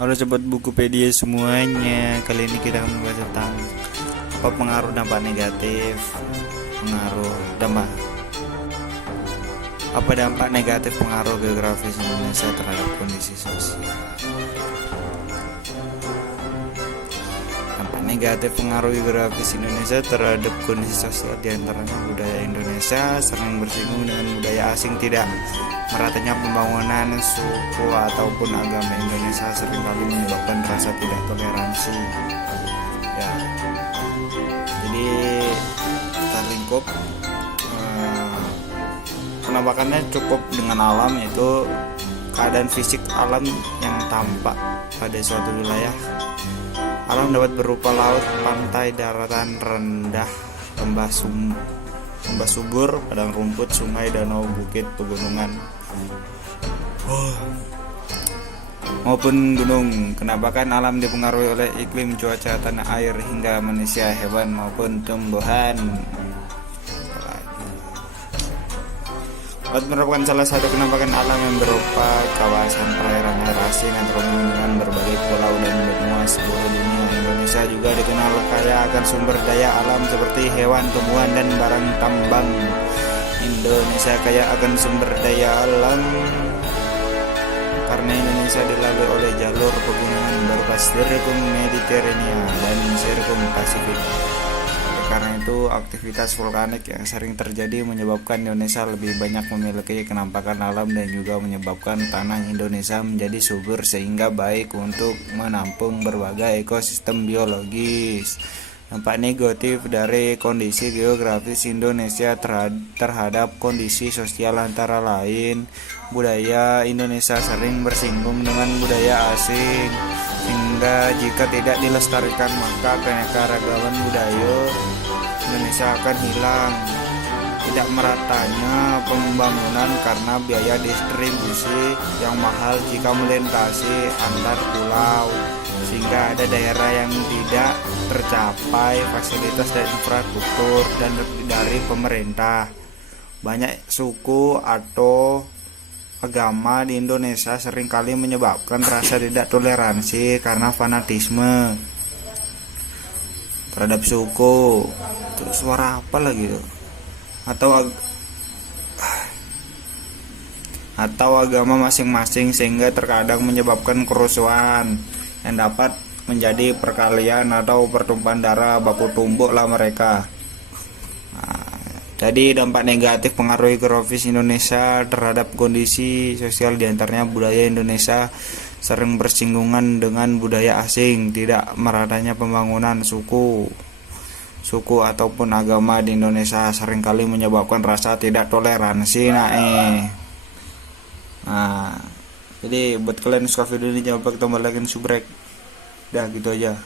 Halo sobat Bukupedia semuanya. Kali ini kita akan membahas tentang apa pengaruh dampak negatif, dampak negatif pengaruh geografis Indonesia terhadap kondisi sosial. Dampak negatif pengaruh geografis Indonesia terhadap kondisi sosial diantaranya budaya Indonesia sering bersinggungan dengan budaya asing, tidak meratanya pembangunan suku ataupun agama Indonesia seringkali menyebabkan rasa tidak toleransi. Ya, jadi terlingkup penampakannya cukup dengan alam, yaitu keadaan fisik alam yang tampak pada suatu wilayah. Alam dapat berupa laut, pantai, daratan rendah, lembah subur, padang rumput, sungai, danau, bukit, pegunungan, maupun gunung. Kenampakan alam dipengaruhi oleh iklim, cuaca, tanah air, hingga manusia, hewan, maupun tumbuhan. Laut merupakan salah satu penampakan alam yang berupa kawasan perairan air asin yang terhubung dengan berbagai pulau dan benua seluruh dunia. Indonesia juga dikenal kaya akan sumber daya alam seperti hewan, tumbuhan, dan barang tambang. Indonesia kaya akan sumber daya alam karena Indonesia dilalui oleh jalur pegunungan berupa sirkum Mediterania dan sirkum Pasifik. Karena itu, aktivitas vulkanik yang sering terjadi menyebabkan Indonesia lebih banyak memiliki kenampakan alam dan juga menyebabkan tanah Indonesia menjadi subur sehingga baik untuk menampung berbagai ekosistem biologis. Dampak negatif dari kondisi geografis Indonesia terhadap kondisi sosial antara lain, budaya Indonesia sering bersinggung dengan budaya asing, sehingga jika tidak dilestarikan maka keanekaragaman budaya Indonesia akan hilang. Tidak meratanya pembangunan karena biaya distribusi yang mahal jika melintasi antar pulau, sehingga ada daerah yang tidak tercapai fasilitas dan infrastruktur dan dari pemerintah. Banyak suku atau agama di Indonesia seringkali menyebabkan rasa tidak toleransi karena fanatisme terhadap suku. Terus suara apa lagi tuh? Atau agama masing-masing, sehingga terkadang menyebabkan kerusuhan yang dapat menjadi perkelahian atau pertumpahan darah, baku tumbuk lah mereka. Jadi dampak negatif pengaruh geografis Indonesia terhadap kondisi sosial diantaranya budaya Indonesia sering bersinggungan dengan budaya asing, tidak meratanya pembangunan suku ataupun agama di Indonesia seringkali menyebabkan rasa tidak toleransi. Jadi buat kalian yang suka video ini jangan lupa tombol like dan subscribe. Dah gitu aja.